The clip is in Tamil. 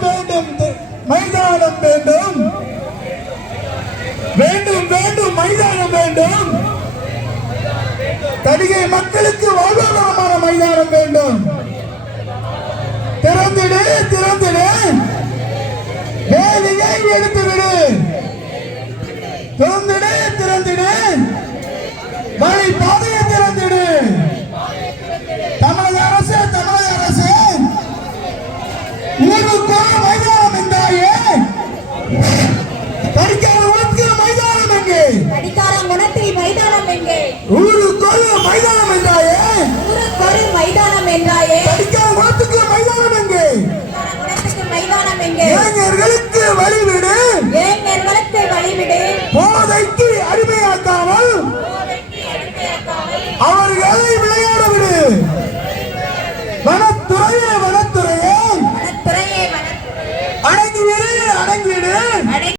வேண்டும் வேண்டும். மைதானம் வேண்டும். வேண்டும் வேண்டும். மைதானம் வேண்டும். தடிகை மக்களுக்கு வாழ்வாதாரமான மைதானம் வேண்டும். திறந்துடு திறந்துடு. வேலையை எடுத்துவிடு. திறந்துடு திறந்துடு. மழை பாரு ஊருக்குள் மைதானம் என்றாயே? ஊருக்கொரு மைதானம் என்றாயே? தடிக்காத உனக்கு மைதானம் எங்கே? குணத்துக்கு மைதானம் எங்கே? இளைஞர்களுக்கு வழிவிடு அடங்கிடு.